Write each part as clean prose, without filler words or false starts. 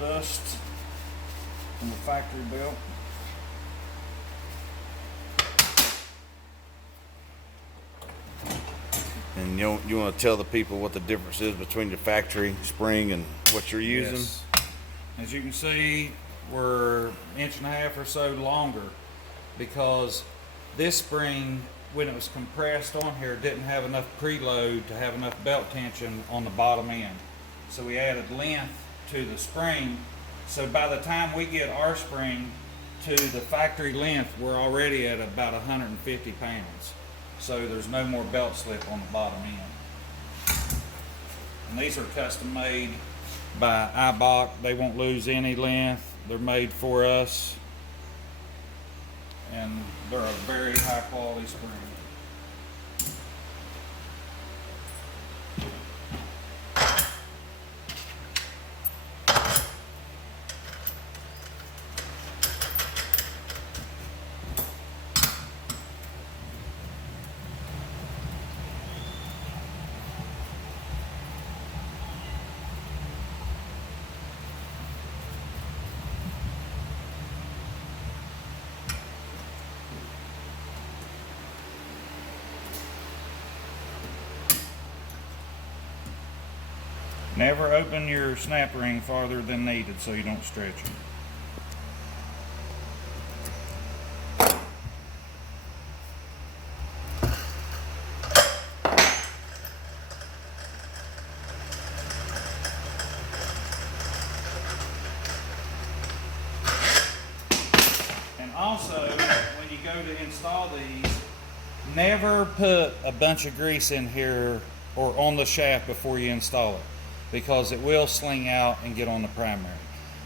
dust from the factory belt. And you want to tell the people what the difference is between the factory spring and what you're using? Yes. As you can see, we're 1.5 inches or so longer because this spring, when it was compressed on here, didn't have enough preload to have enough belt tension on the bottom end. So we added length to the spring. So by the time we get our spring to the factory length, we're already at about 150 pounds. So there's no more belt slip on the bottom end. And these are custom made by IBOC. They won't lose any length. They're made for us. And they're a very high quality spring. Never open your snap ring farther than needed so you don't stretch it. And also, when you go to install these, never put a bunch of grease in here or on the shaft before you install it, because it will sling out and get on the primary.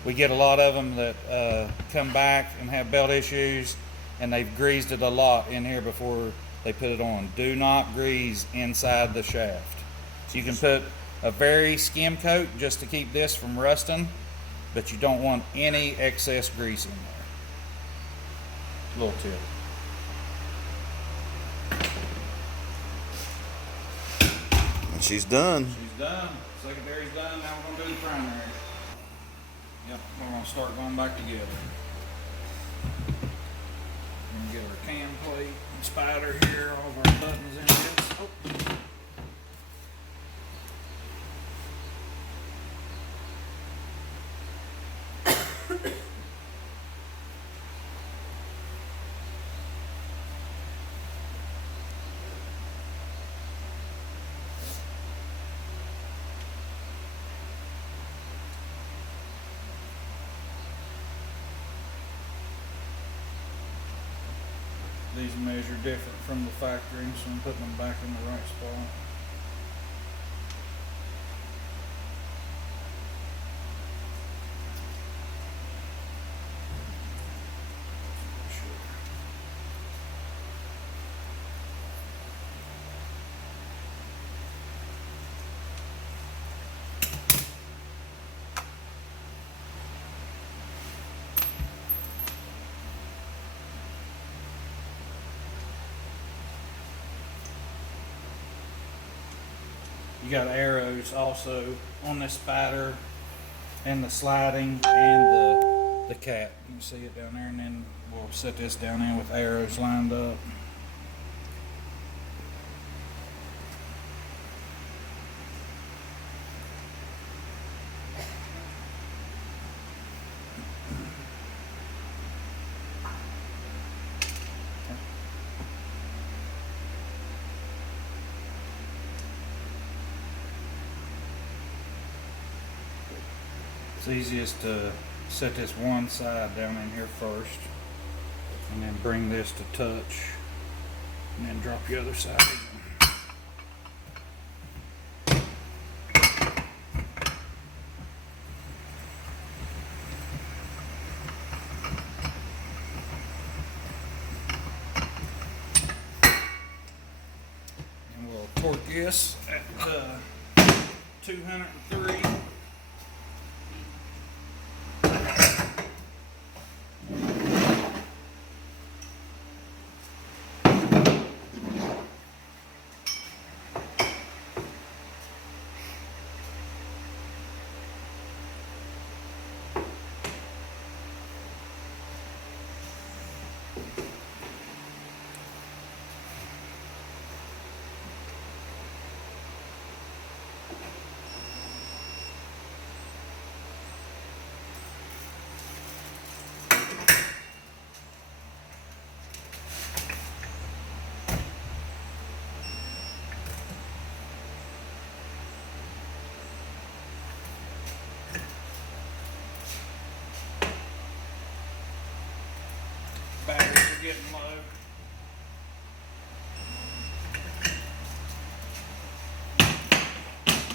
We get a lot of them that come back and have belt issues, and they've greased it a lot in here before they put it on. Do not grease inside the shaft. You can put a very skim coat just to keep this from rusting, but you don't want any excess grease in there. Little tip. And she's done. She's done. Secondary's done. Now we're going to do the primary. Yep, we're going to start going back together. We're going to get our cam plate and spider here, all of our buttons in this. Oh. These measure different from the factory, so I'm putting them back in the right spot. You got arrows also on this spider and the sliding and the cap. You can see it down there, and then we'll set this down in with arrows lined up. It's easiest to set this one side down in here first, and then bring this to touch, and then drop the other side in. And we'll torque this at 203. getting low.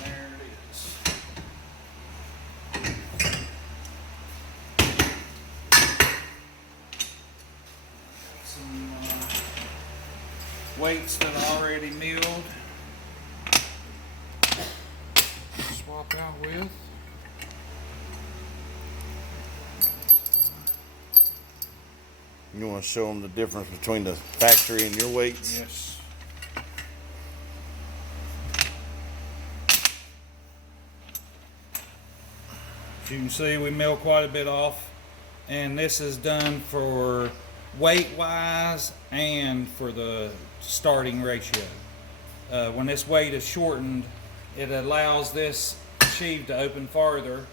There it is. Some weights that are already milled. Swap out with. You want to show them the difference between the factory and your weights? Yes. As you can see, we mill quite a bit off, and this is done for weight wise and for the starting ratio. When this weight is shortened, it allows this sheave to open farther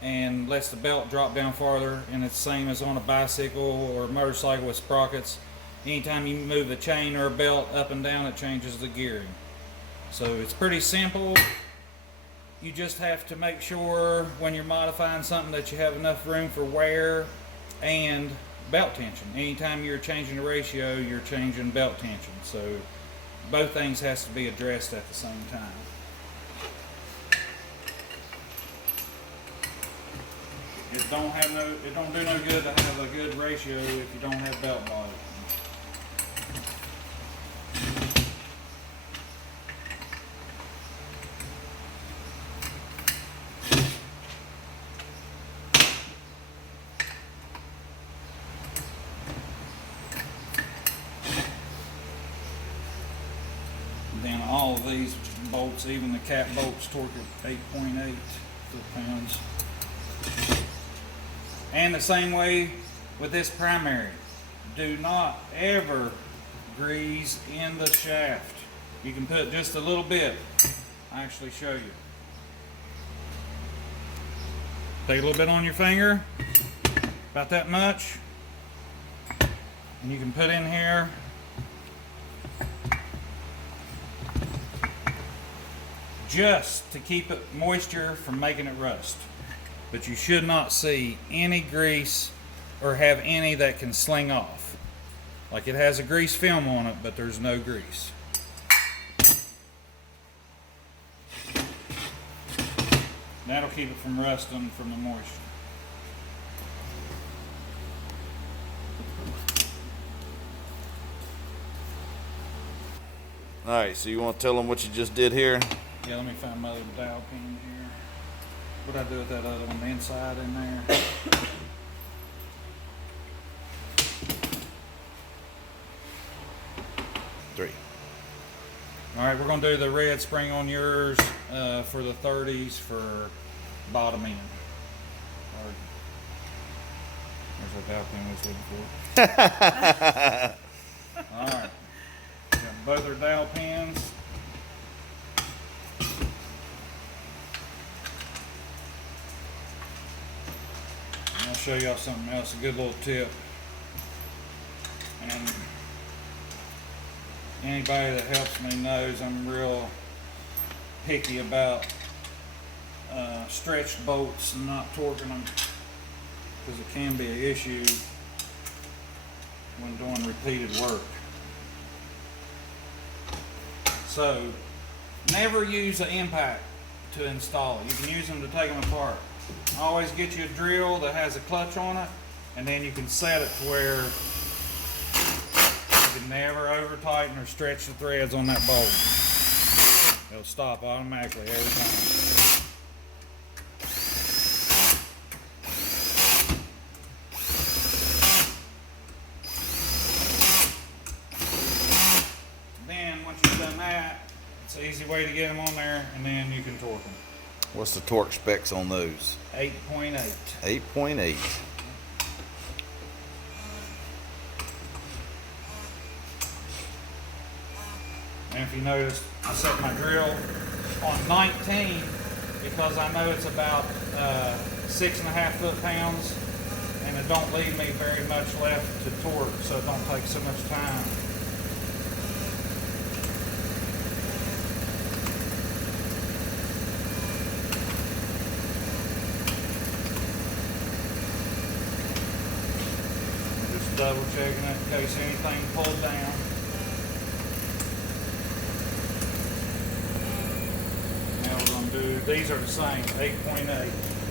and lets the belt drop down farther, and it's the same as on a bicycle or a motorcycle with sprockets. Anytime you move a chain or a belt up and down, it changes the gearing. So it's pretty simple. You just have to make sure when you're modifying something that you have enough room for wear and belt tension. Anytime you're changing the ratio, you're changing belt tension. So both things has to be addressed at the same time. It don't do no good to have a good ratio if you don't have belt body. Then all of these bolts, even the cap bolts, torque at 8.8 foot-pounds. And the same way with this primary. Do not ever grease in the shaft. You can put just a little bit. I'll actually show you. Take a little bit on your finger, about that much, and you can put in here. Just to keep it moisture from making it rust. But you should not see any grease or have any that can sling off. Like it has a grease film on it, but there's no grease. That'll keep it from rusting from the moisture. All right, so you want to tell them what you just did here? Yeah, let me find my little dowel pin here. What'd I do with that other one? The inside in there. 3. All right, we're gonna do the red spring on yours for the 30s for bottom end. There's that dowel pin we was looking for. All right, got both our dowel pins. I'll show y'all something else, a good little tip. And anybody that helps me knows I'm real picky about stretched bolts and not torquing them, because it can be an issue when doing repeated work. So never use an impact to install it. You can use them to take them apart. Always get you a drill that has a clutch on it, and then you can set it to where you can never over tighten or stretch the threads on that bolt. It'll stop automatically every time. Then once you've done that, it's an easy way to get them on there, and then you can torque them. What's the torque specs on those? 8.8. 8.8. And if you notice, I set my drill on 19 because I know it's about 6.5 foot-pounds, and it don't leave me very much left to torque, so it don't take so much time. Just double checking it in case anything pulled down. Now we're going to do, these are the same, 8.8.